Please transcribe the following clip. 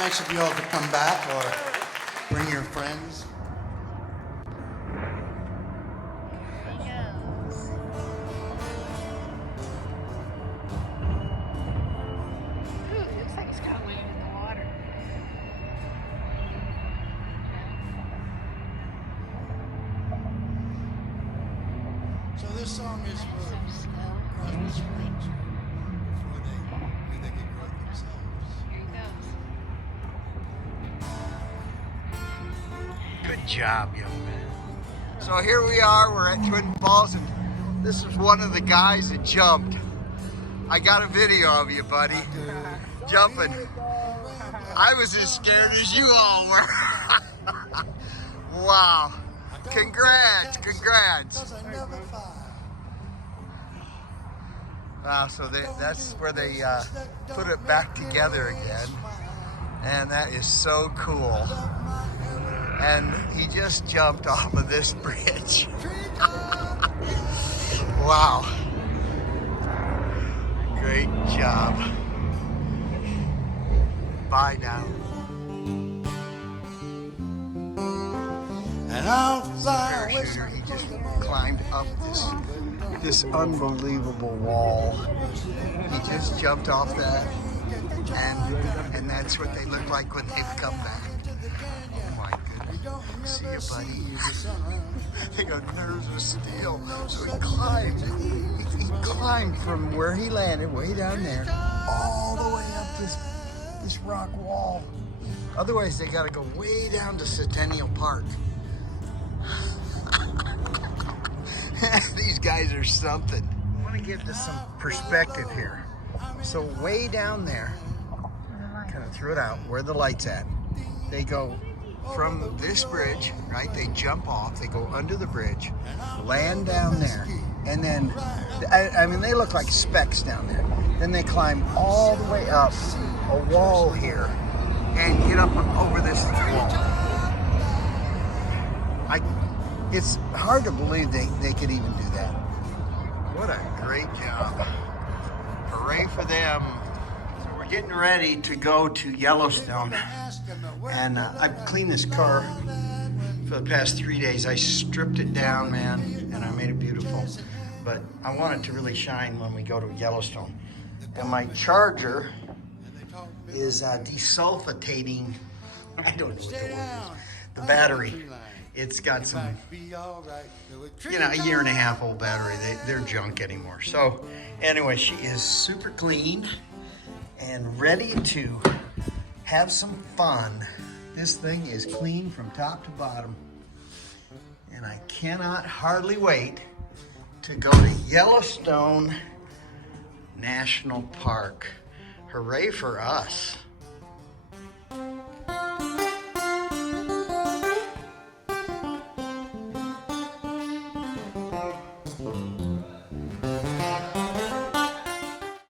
nice of you all to come back or bring your friends. So this song is for Crosby Springs before they knew they could grow it themselves. Here he goes. Good job, young man. So here we are, we're at Twin Falls, and this is one of the guys that jumped. I got a video of you, buddy, jumping. I was as scared as you all were. Wow. Congrats, congrats. Wow, so that's where they put it back together again. And that is so cool. And he just jumped off of this bridge. Wow. Great job. Bye now. And outside, Parachuter, he just climbed up this unbelievable wall. He just jumped off that, and that's what they look like when they've come back. Oh my goodness. See you, buddy. They got nerves of steel. So he climbed. He climbed from where he landed, way down there, all the way up this rock wall. Otherwise, they got to go way down to Centennial Park. These guys are something. I want to give this some perspective here. So way down there, kind of threw it out where the light's at. They go from this bridge, right? They jump off, they go under the bridge, land down there, and then, I mean, they look like specks down there. Then they climb all the way up a wall here and get up over this wall. It's hard to believe they could even do that. What a great job. Hooray for them. So we're getting ready to go to Yellowstone. And I've cleaned this car for the past 3 days. I stripped it down, man, and I made it beautiful. But I want it to really shine when we go to Yellowstone. And my charger is desulfatating. I don't know what the word is. The battery. It's got some, you know, a 1.5 year old battery. They're junk anymore. So anyway, she is super clean and ready to have some fun. This thing is clean from top to bottom. And I cannot hardly wait to go to Yellowstone National Park. Hooray for us.